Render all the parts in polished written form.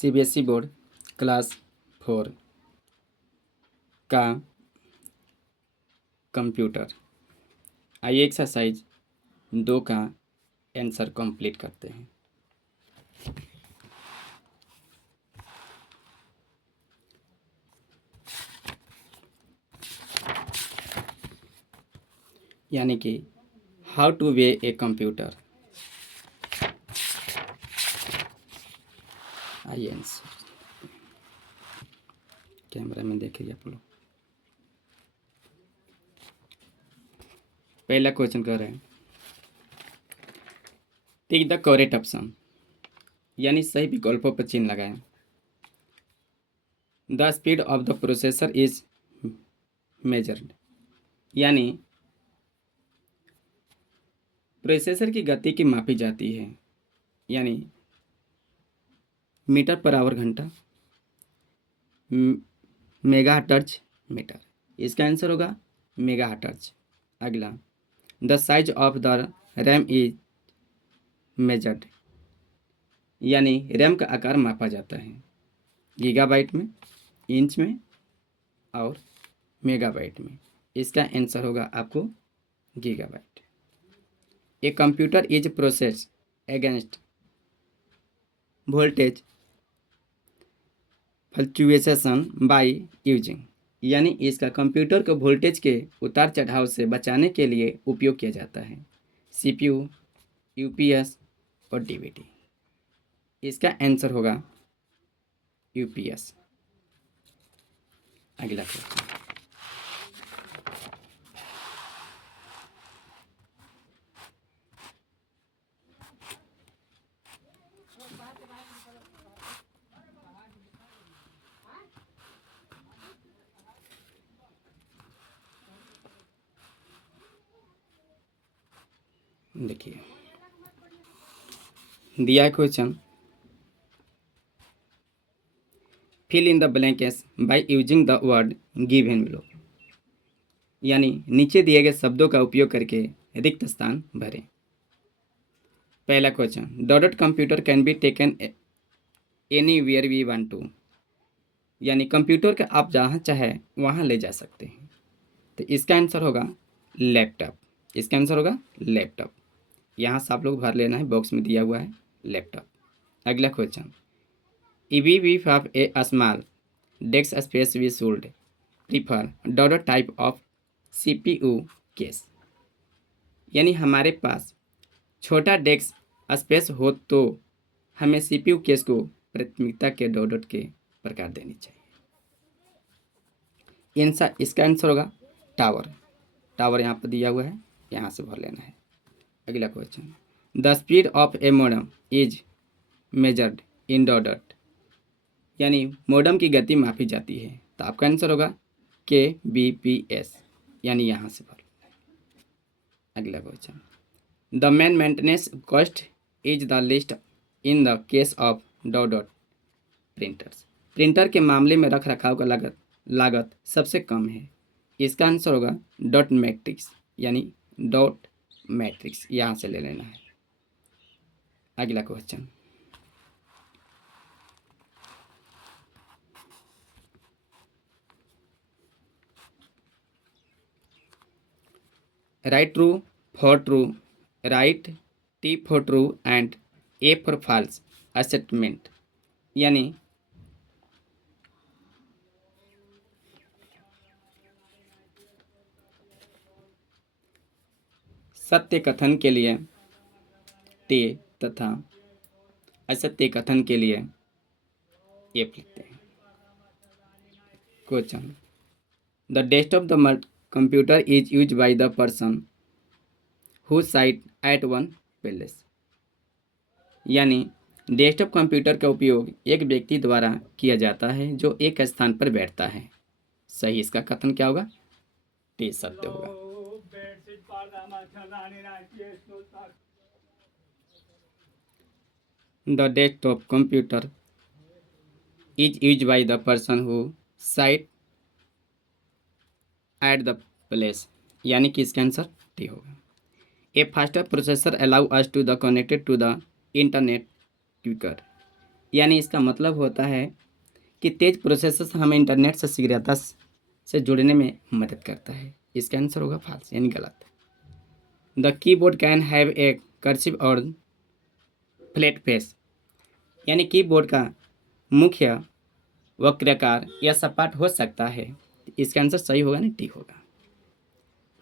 CBSE board class 4 का computer. आइए exercise 2 का आंसर कंप्लीट करते हैं। यानी कि how two way a computer. आइए आंसर कैमरा में देखिए आप लोग। पहला क्वेश्चन कर रहे हैं, टिक द करेक्ट ऑप्शन, यानी सही विकल्पों पर चिन्ह लगाएं। The speed of the processor is measured, यानी प्रोसेसर की गति की मापी जाती है, यानी मीटर पर आवर घंटा, मेगाहर्ट्ज मीटर। इसका आंसर होगा मेगाहर्ट्ज। अगला, the size of the RAM is measured, यानी रैम का आकार मापा जाता है गीगाबाइट में, इंच में और मेगाबाइट में। इसका आंसर होगा आपको gigabyte. A computer is process against voltage fluctuation by using, यानी इसका कंप्यूटर को वोल्टेज के उतार चढ़ाव से बचाने के लिए उपयोग किया जाता है सीपीयू, यूपीएस और डीवीडी। इसका आंसर होगा यूपीएस। अगला क्वेश्चन, देखिए दिया है question, fill in the blanks by using the word given below, यानी नीचे दिए गए शब्दों का उपयोग करके रिक्त स्थान भरें। पहला question, dot computer can be taken anywhere we want to, यानी कंप्यूटर का आप जहाँ चाहे वहाँ ले जा सकते हैं। तो इसका आंसर होगा लैपटॉप। इसका आंसर होगा लैपटॉप। यहाँ से आप लोग भर लेना है, बॉक्स में दिया हुआ है लैपटॉप। अगला question, if we have a small desk space we should prefer dot type of CPU case, यानी हमारे पास छोटा डेस्क स्पेस हो तो हमें सीपीयू केस को प्राथमिकता के डॉट के प्रकार देनी चाहिए। इसका आंसर होगा टावर। टावर यहाँ पर दिया हुआ है, यहाँ से भर लेना है। अगला question, the speed of A modem is measured in dot, यानी मोडम की गति मापी जाती है। तो आपका आंसर होगा KBPS, यानी यहाँ से भर लेना है। अगला question, the main maintenance cost is the list in the case of dot printers, printer के मामले में रख रखाव का लागत सबसे कम है। इसका आंसर होगा डॉट मैट्रिक्स, यानी डॉट मैट्रिक्स यहाँ से ले लेना है। अगला question, write true for true, write T for true and A for false assessment, यानी सत्य कथन के लिए T तथा असत्य कथन के लिए F लिखते हैं। Question, the desktop the computer is use by the person who site at one place, यानी डेस्कटॉप कंप्यूटर का उपयोग एक व्यक्ति द्वारा किया जाता है जो एक स्थान पर बैठता है। सही इसका कथन क्या होगा? T सत्य होगा। The desktop computer is use by the person who site at the place, यानी कि इसका आंसर T होगा। A faster processor allow us to the connected to the internet quicker, यानी इसका मतलब होता है कि तेज प्रोसेसर हमें इंटरनेट से शीघ्रता से जुड़ने में मदद करता है। इसका आंसर होगा फॉल्स यानी गलत। The keyboard can have a cursive और फ्लैट फेस, यानी कीबोर्ड का मुख्य वक्राकार या सपाट हो सकता है। इसका आंसर सही होगा ना, टी होगा।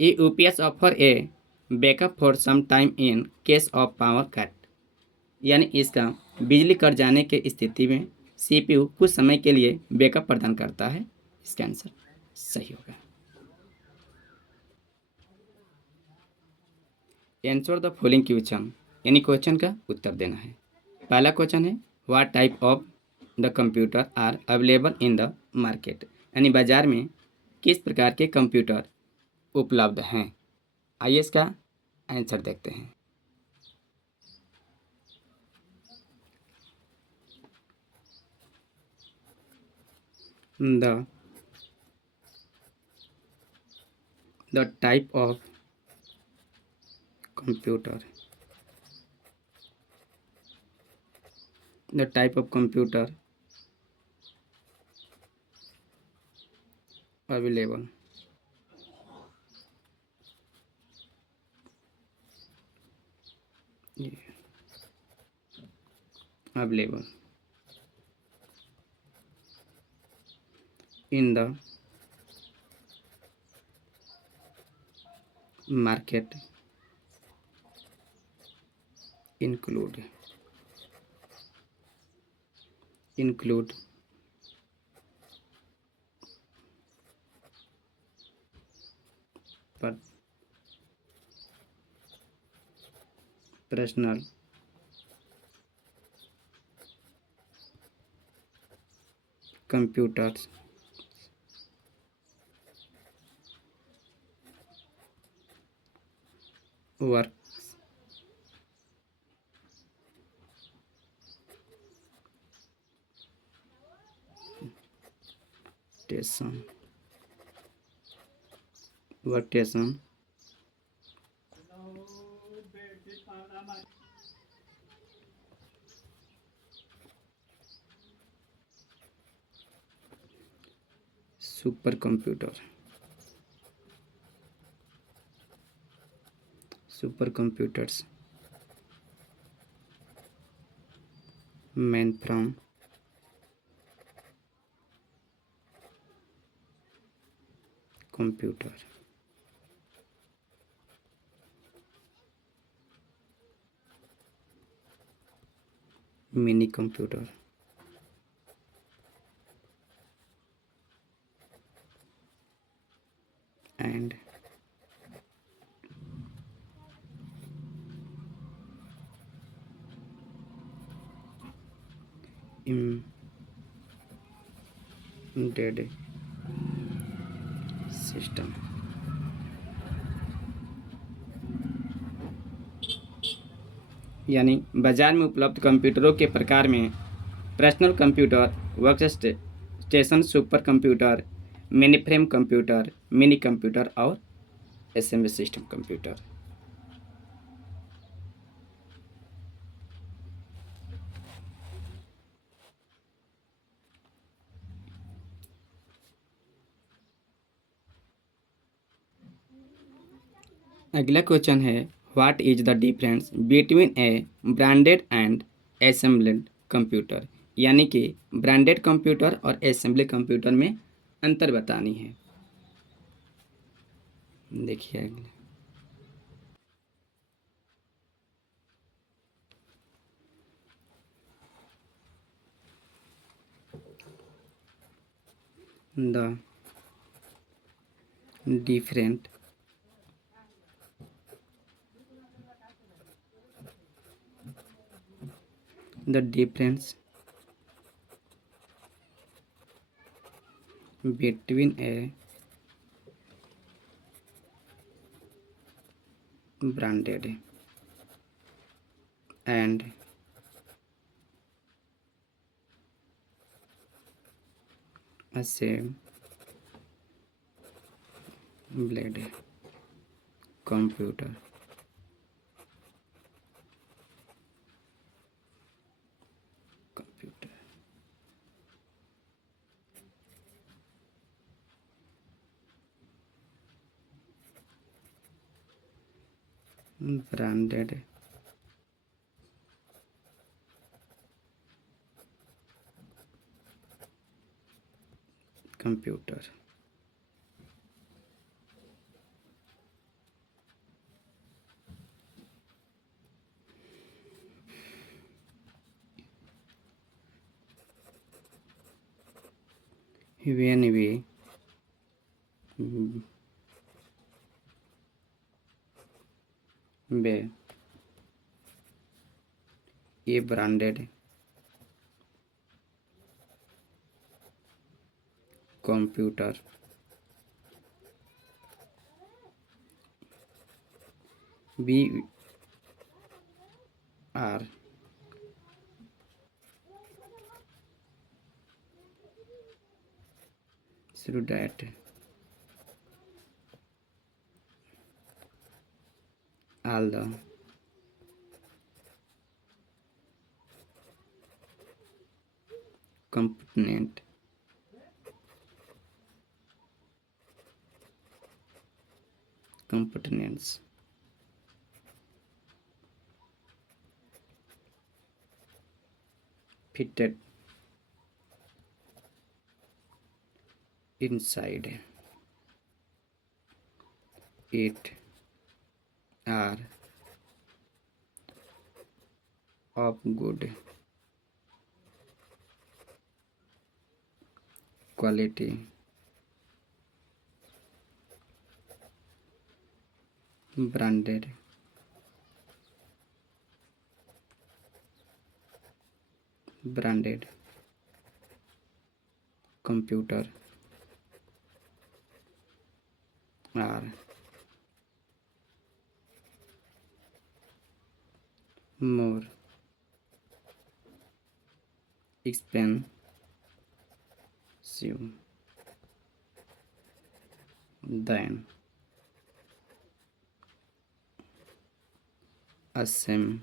A UPS offer a backup for some time in case of power cut, यानी इसका बिजली कट जाने के स्थिति में सीपीयू कुछ समय के लिए बैकअप प्रदान करता है। इसका आंसर सही होगा। आंसर द फॉलोइंग क्वेश्चन, यानी क्वेश्चन का उत्तर देना है। पहला क्वेश्चन है what type of the computer are available in the market, यानी बाजार में किस प्रकार के कंप्यूटर उपलब्ध हैं। आइए इसका आंसर देखते हैं। The type of computer, the type of computer available available in the market include per personal computers, work station, workstation supercomputers mainframe computer, mini computer and embedded system। यानी बाजार में उपलब्ध कंप्यूटरों के प्रकार में personal computer, work station, super computer, mini frame computer, mini computer और assembly system computer. अगला क्वेश्चन है what is the difference between A branded and assembled computer, यानी कि ब्रांडेड कंप्यूटर और असेंबली कंप्यूटर में अंतर बतानी है। देखिए अगला the different the difference between a branded and assembled computer branded computer. when we buy a branded computer, we are sure that all the component components fitted inside it are of good quality, branded computer are more expensive than assembled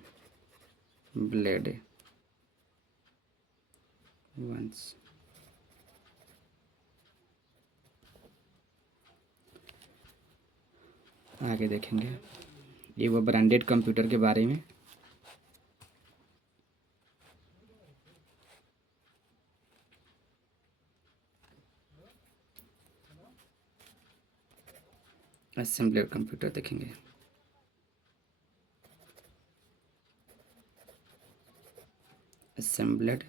ones। आगे देखेंगे ये वो branded computer के बारे में। Assembler computer देखेंगे। Assembled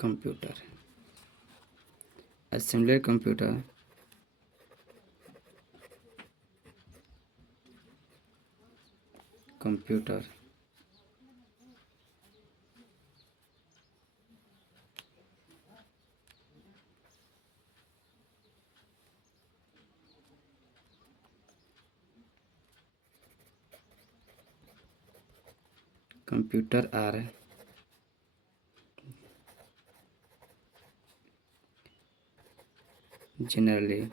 computer, assembler computer computer computer are generally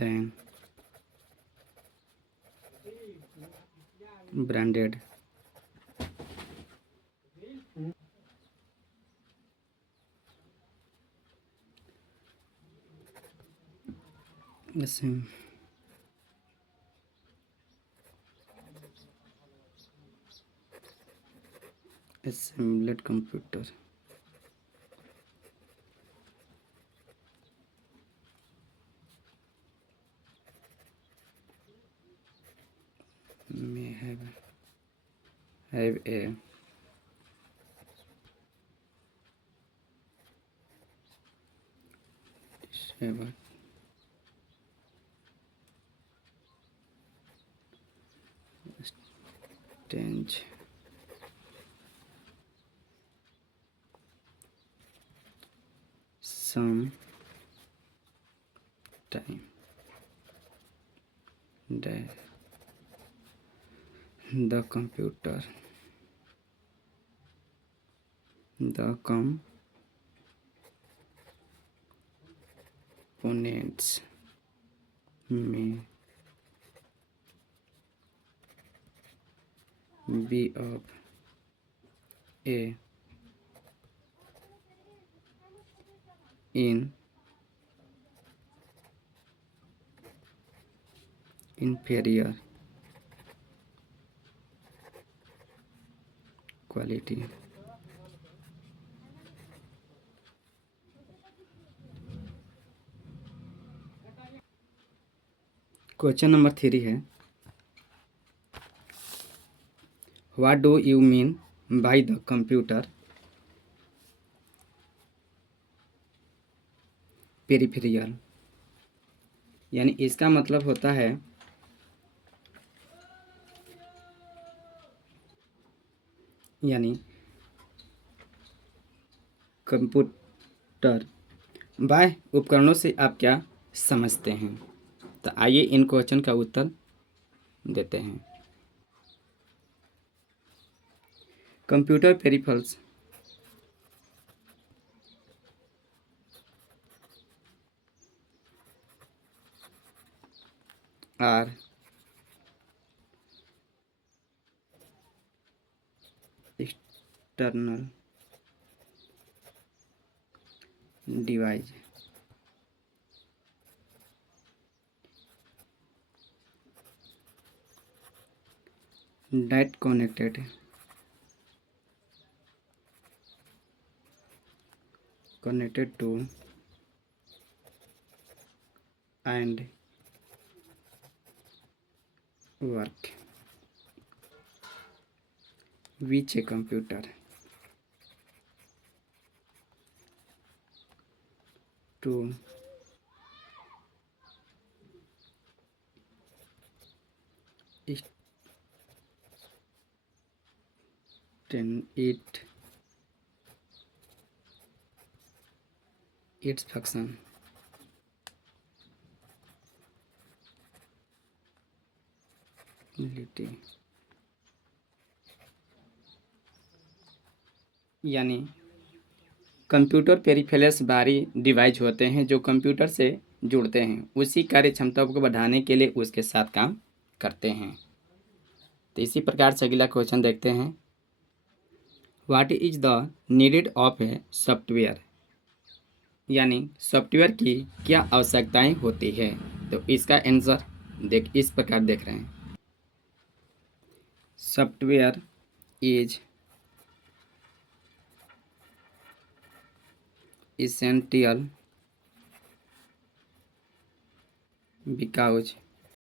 then branded assembled computer may have a disable change some time the computer, the components may be of a inferior quality. Question number 3 है, what do you mean by the computer peripheral, यानी इसका मतलब होता है यानी computer बाह्य उपकरणों से आप क्या समझते हैं। तो आइए इन क्वेश्चन का उत्तर देते हैं। Computer peripherals are external device that connected to and work with a computer to extend its function. यानी कंप्यूटर पेरिफेरल्स बाहरी डिवाइस होते हैं जो कंप्यूटर से जुड़ते हैं, उसी कार्य क्षमता को बढ़ाने के लिए उसके साथ काम करते हैं। तो इसी प्रकार से अगला क्वेश्चन देखते हैं, what is the needed off a software, यानी सॉफ्टवेयर की क्या आवश्यकताएं होती है। तो इसका आंसर इस प्रकार देख रहे हैं, सॉफ्टवेयर इज essential because